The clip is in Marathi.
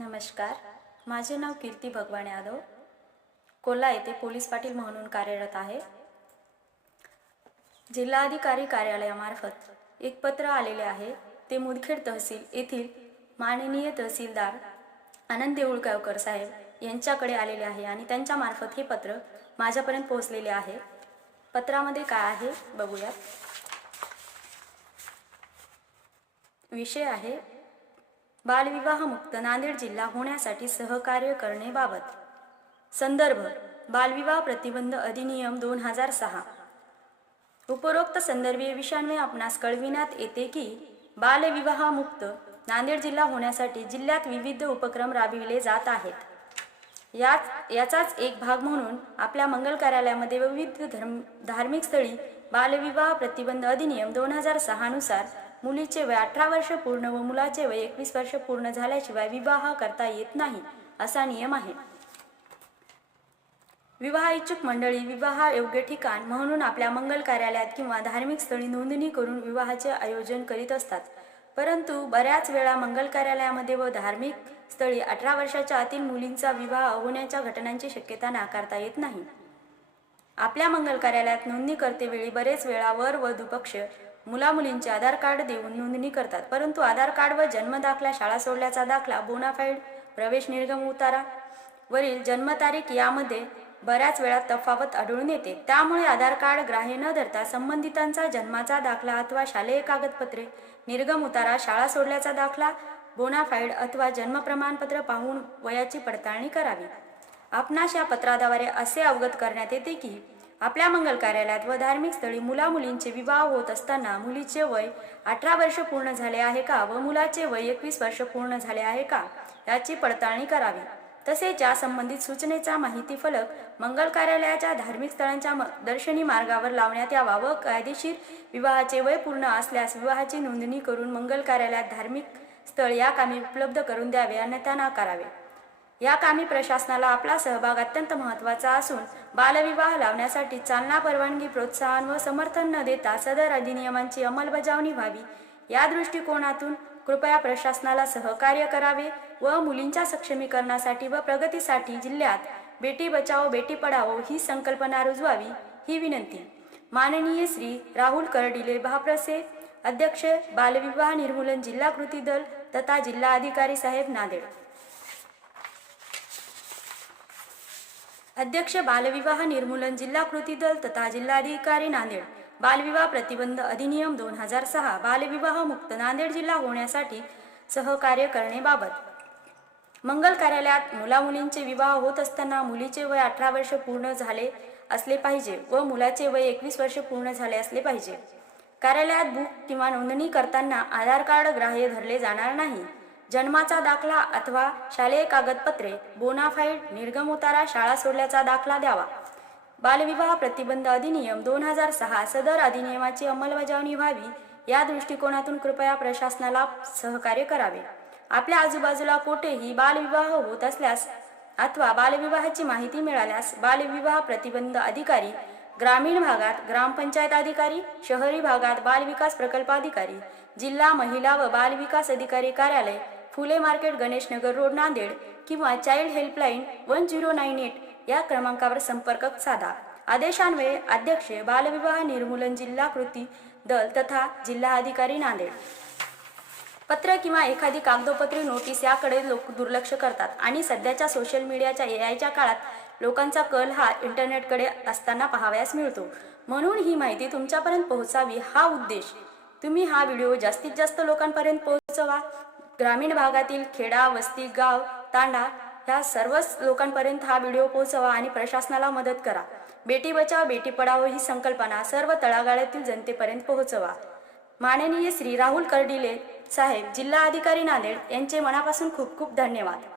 नमस्कार, माझे नाव कीर्ती भगवान यादव. कोल्हा येथे पोलीस पाटील म्हणून कार्यरत आहे. जिल्हाधिकारी कार्यालयामार्फत एक पत्र आलेले आहे. ते मुदखेड तहसील येथील माननीय तहसीलदार आनंद देऊळगावकर साहेब यांच्याकडे आलेले आहे आणि त्यांच्या मार्फत हे पत्र माझ्यापर्यंत पोहोचलेले आहे. पत्रामध्ये काय आहे बघूया. विषय आहे बालविवाह मुक्त नांदेड जिल्हा होण्यासाठी सहकार्य करण्याबाबत. संदर्भ बालविवाह प्रतिबंध अधिनियम 2006. उपरोक्त संदर्भीय विषयांमध्ये आपणास कळविण्यात येते की बालविवाह मुक्त नांदेड जिल्हा होण्यासाठी जिल्ह्यात विविध उपक्रम राबविले जात आहेत. याचाच एक भाग म्हणून आपल्या मंगल कार्यालयामध्ये विविध धार्मिक स्थळी बालविवाह प्रतिबंध अधिनियम 2006 नुसार मुलीचे वय 18 वर्ष पूर्ण व मुलाचे वय 21 वर्ष पूर्ण झाल्याशिवाय विवाह करता येत नाही असा नियम आहे. विवाह इच्छुक मंडळी विवाह योग्य ठिकाण म्हणून आपल्या मंगल कार्यालयात किंवा धार्मिक स्थळी नोंदणी करून विवाहाचे आयोजन करीत असतात. परंतु बऱ्याच वेळा मंगल कार्यालयामध्ये व धार्मिक स्थळी 18 वर्षाच्या आतील मुलींचा विवाह होण्याच्या घटनांची शक्यता नाकारता येत नाही. आपल्या मंगल कार्यालयात नोंदणी करतेवेळी बरेच वेळा वर वधू पक्ष मुलामुलींचे आधार कार्ड देऊन नोंदणी करतात. परंतु आधार कार्ड व जन्म दाखला, शाळा सोडल्याचा दाखला, बोनाफाईड, प्रवेश निर्गम उतारा वरील जन्मतारीख यामध्ये बऱ्याच वेळा तफावत आढळून येते. त्यामुळे आधार कार्ड ग्राह्य न धरता संबंधितांचा जन्माचा दाखला अथवा शालेय कागदपत्रे, निर्गम उतारा, शाळा सोडल्याचा दाखला, बोनाफाईड अथवा जन्म प्रमाणपत्र पाहून वयाची पडताळणी करावी. आपणास या पत्राद्वारे असे अवगत करण्यात येते की आपल्या मंगल कार्यालयात व धार्मिक स्थळी मुलामुलींचे विवाह होत असताना मुलीचे वय 18 वर्ष पूर्ण झाले आहे का व मुलाचे वय 21 वर्ष पूर्ण झाले आहे का याची पडताळणी करावी. तसेच या संबंधित सूचनेचा माहिती फलक मंगल कार्यालयाच्या धार्मिक स्थळांच्या दर्शनी मार्गावर लावण्यात यावा व कायदेशीर विवाहाचे वय पूर्ण असल्यास विवाहाची नोंदणी करून मंगल कार्यालयात धार्मिक स्थळ या कामी उपलब्ध करून द्यावे, अन्यथा नाकारावे. या कामी प्रशासनाला आपला सहभाग अत्यंत महत्त्वाचा असून बालविवाह लावण्यासाठी चालना, परवानगी, प्रोत्साहन व समर्थन न देता सदर अधिनियमांची अंमलबजावणी व्हावी या दृष्टिकोनातून कृपया प्रशासनाला सहकार्य करावे व मुलींच्या सक्षमीकरणासाठी व प्रगतीसाठी जिल्ह्यात बेटी बचाओ बेटी पढाओ ही संकल्पना रुजवावी ही विनंती. माननीय श्री राहुल कर्डिले, भाप्रसे, अध्यक्ष बालविवाह निर्मूलन जिल्हा कृती दल तथा जिल्हा अधिकारी साहेब, नांदेड. अध्यक्ष बालविवाह निर्मूलन जिल्हा कृती दल तथा जिल्हाधिकारी, नांदेड. बालविवाह प्रतिबंध अधिनियम 2006 बालविवाह मुक्त नांदेड जिल्हा होण्यासाठी सहकार्य करण्याबाबत. मंगल कार्यालयात मुलामुलींचे विवाह होत असताना मुलीचे वय 18 वर्ष पूर्ण झाले असले पाहिजे व मुलाचे वय 21 वर्ष पूर्ण झाले असले पाहिजे. कार्यालयात बुक किंवा नोंदणी करताना आधार कार्ड ग्राह्य धरले जाणार नाही. जन्माचा दाखला अथवा शालेय कागदपत्रे, बोनाफाईड, निर्गम उतारा, शाळा सोडल्याचा दाखला द्यावा. बालविवाह प्रतिबंध अधिनियम 2006 सदर अधिनियमाची अंमलबजावणी व्हावी या दृष्टिकोनातून कृपया प्रशासनाला सहकार्य करावे. आपल्या आजूबाजूला कोठेही बालविवाह होत असल्यास अथवा बालविवाहाची माहिती मिळाल्यास बालविवाह प्रतिबंध अधिकारी, ग्रामीण भागात ग्रामपंचायत अधिकारी, शहरी भागात बालविकास प्रकल्प अधिकारी, जिल्हा महिला व बालविकास अधिकारी कार्यालय, फुले मार्केट, गणेश नगर रोड, नांदेड किंवा चाइल्ड हेल्पलाईन 1098 या क्रमांकावर संपर्क साधा. आदेशान्वये अध्यक्ष बालविवाह निर्मूलन जिल्हा कृती दल तथा जिल्हा अधिकारी, नांदेड. पत्र किंवा एखादी कागदोपत्री नोटीस याकडे लोक दुर्लक्ष करतात आणि सध्याच्या सोशल मीडियाच्या एआयच्या काळात लोकांचा कल हा इंटरनेटकडे असताना पाहावयास मिळतो. म्हणून ही माहिती तुमच्यापर्यंत पोहोचावी हा उद्देश. तुम्ही हा व्हिडिओ जास्तीत जास्त लोकांपर्यंत पोहोचवा. ग्रामीण भागातील खेडा, वस्ती, गाव, तांडा ह्या सर्वच लोकांपर्यंत हा व्हिडिओ पोहोचवा आणि प्रशासनाला मदत करा. बेटी बचाओ बेटी पढाओ ही संकल्पना सर्व तळागाळातील जनतेपर्यंत पोहोचवा. माननीय श्री राहुल कर्डिले साहेब, जिल्हा अधिकारी, नांदेड यांचे मनापासून खूप खूप धन्यवाद.